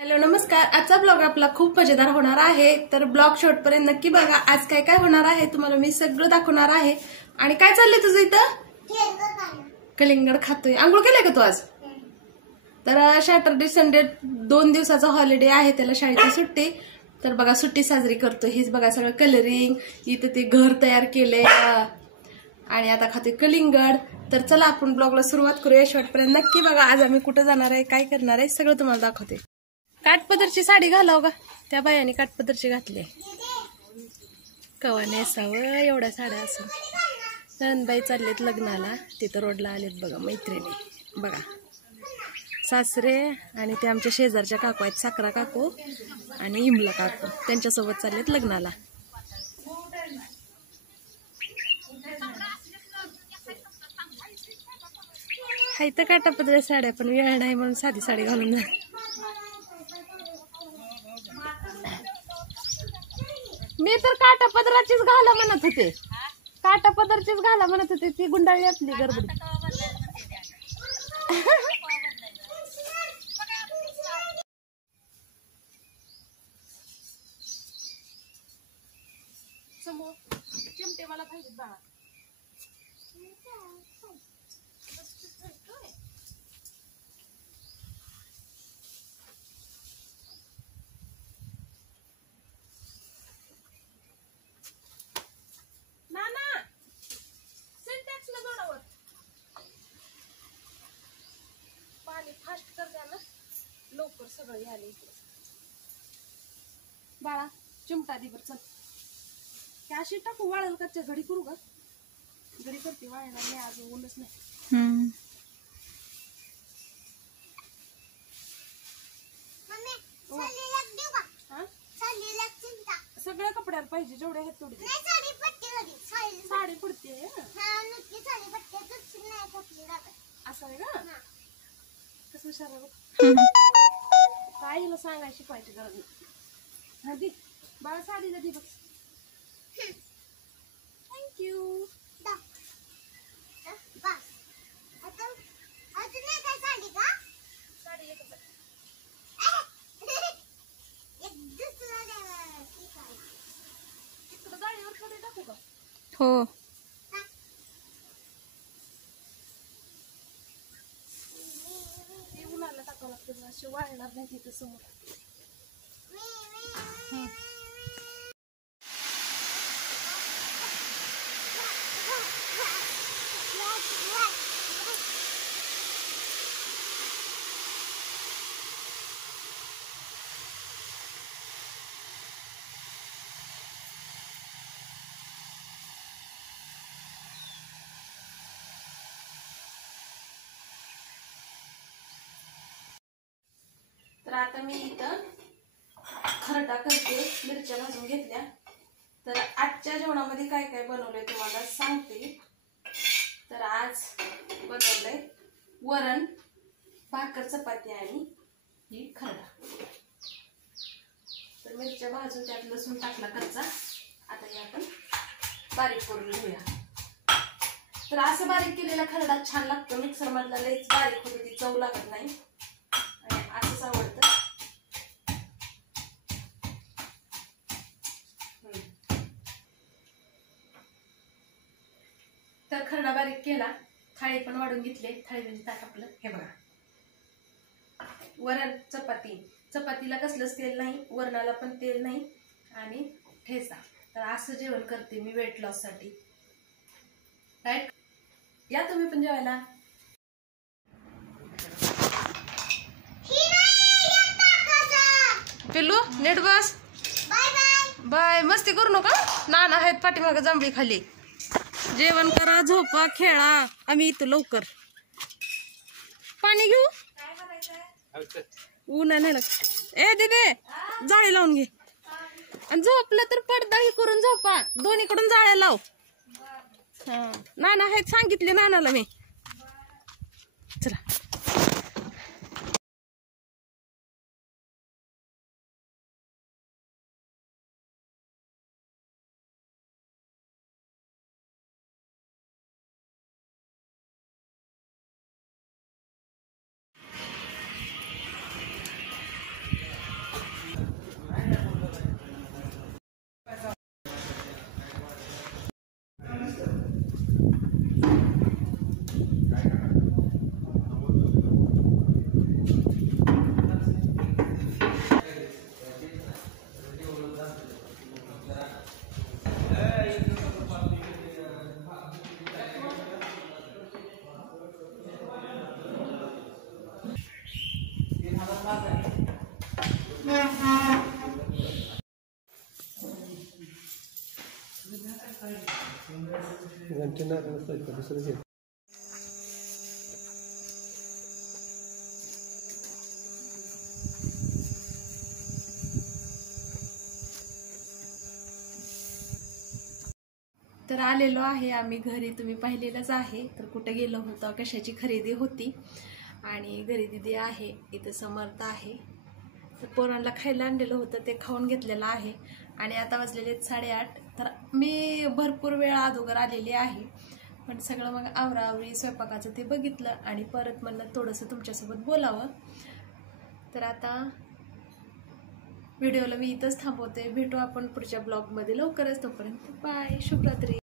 Hello नमस्कार. आजचा blog आपला खूप मजेदार होणार आहे, तर ब्लॉग शेवटपर्यंत नक्की बघा. आज काय काय होणार आहे तुम्हाला मी सगळं दाखवणार आहे. आणि काय चाललंय तुझं इथं? कलिंगड खातोय. आंघोळ केलंय का तू आज? तर सॅटर्डे संडे 2 दिवसाचा हॉलिडे आहे, त्याला शाळेची सुट्टी. तर बघा सुट्टी साजरी करतो. हेच बघा सगळं कलरिंग, इथं ते घर तयार केलंय आणि आता खातोय कलिंगड. तर चला आपण ब्लॉगला सुरुवात करूया. शेवटपर्यंत नक्की बघा. आज आम्ही कुठं जाणार आहे, काय करणार आहे, सगळं तुम्हाला दाखवते. काठपदरची साडी घालाव का? त्या बायाने काठपदरची घातली. कवा नेसावं एवढ्या साड्या असून. नंदबाई चाललेत लग्नाला, तिथं रोडला आलेत बघा मैत्रिणी. बघा सासरे आणि ते आमच्या शेजारच्या काकू आहेत, साखरा काकू आणि इमला काकू, त्यांच्यासोबत चाललेत लग्नाला. हाय तर काठापदर साड्या, पण वेळ नाही म्हणून साधी साडी घालून जा. मी तर काठापदराचीच घाला म्हणत होते, काठापदरचीच घाला म्हणत होते. ती गुंडाळी आपली गडबडी. समोर चिमटे मला पाहिजेत बाळा. पाणी फास्ट कर द्या ना, लवकर सगळं यायला इकडे. बाळा चिमटा दे बर. चल अशी टाकू वाळल कच्च्या. घडी करू का? घडी करते, वाळणार नाही आज, ऊनच नाही. सगळ्या कपड्यावर पाहिजे, जेवढे आहेत तेवढे. साडी पडते असं आहे का? कसं विचारा काय हिला सांगायला शिकवायची गरज नाही. हा दे बाळा साडीला दे बघ. थँक्यू. साडी एकच आहे. तिकडं गाडीवर थोडे टाकू का? हो. उन्हाला टाकावं लागतं, अशी वाळणार नाही तिथं समोर. तर आता मी इथं खरडा करते, मिरच्या भाजून घेतल्या. तर आजच्या जेवणामध्ये काय काय बनवलंय तुम्हाला सांगते. तर आज बनवलंय वरण, भाकर, चपाती आणि ही खरडा. तर मिरच्या भाजून त्यात लसूण टाकला कच्चा. आता हे आपण बारीक करून घेऊया. तर असं बारीक केलेला खरडा छान लागतो. मिक्सर मधला लईच बारीक होतं, ती चव लागत नाही. असंच आवडतं. तर खरडा बारीक केला, थाळी पण वाढून घेतले. थाळी म्हणजे ताट आपलं. हे बघा वरण, चपाती. चपातीला कसलंच तेल नाही, वरणाला पण तेल नाही आणि ठेचा. तर असं जेवण करते मी वेट लॉस साठी. राईट, या तुम्ही पण जेवायला. पिल्लू नीट बस. बाय. मस्ती करू नका. नाना आहेत पाठीमागे जांभळी खाली. जेवण करा, झोपा, खेळा. आम्ही इथं लवकर. पाणी घेऊ. ऊन नाही लागत. ए दिदे जाळी लावून घे. आणि झोपलं तर पडदा ही करून झोपा. दोन्हीकडून जाळ्या लाव. हा नाना आहेत, सांगितले नानाला मी. चला. तर आलेलो आहे आम्ही घरी, तुम्ही पाहिलेलंच आहे. तर कुठे गेलो होतो, कशाची खरेदी होती. आणि घरी दिदी आहे, इथं समर्थ आहे. तर पोरांना खायला आणलेलं होतं, ते खाऊन घेतलेलं आहे. आणि आता वाजलेले 8:30. तर मी भरपूर वेळ अगोदर आलेली आहे, पण सगळं मग आवराआवरी स्वयंपाकाचं ते बघितलं आणि परत म्हणलं थोडंसं तुमच्यासोबत बोलावं. तर आता व्हिडिओला मी इथंच थांबवते. भेटू आपण पुढच्या ब्लॉगमध्ये लवकरच. तोपर्यंत बाय, शुभरात्री.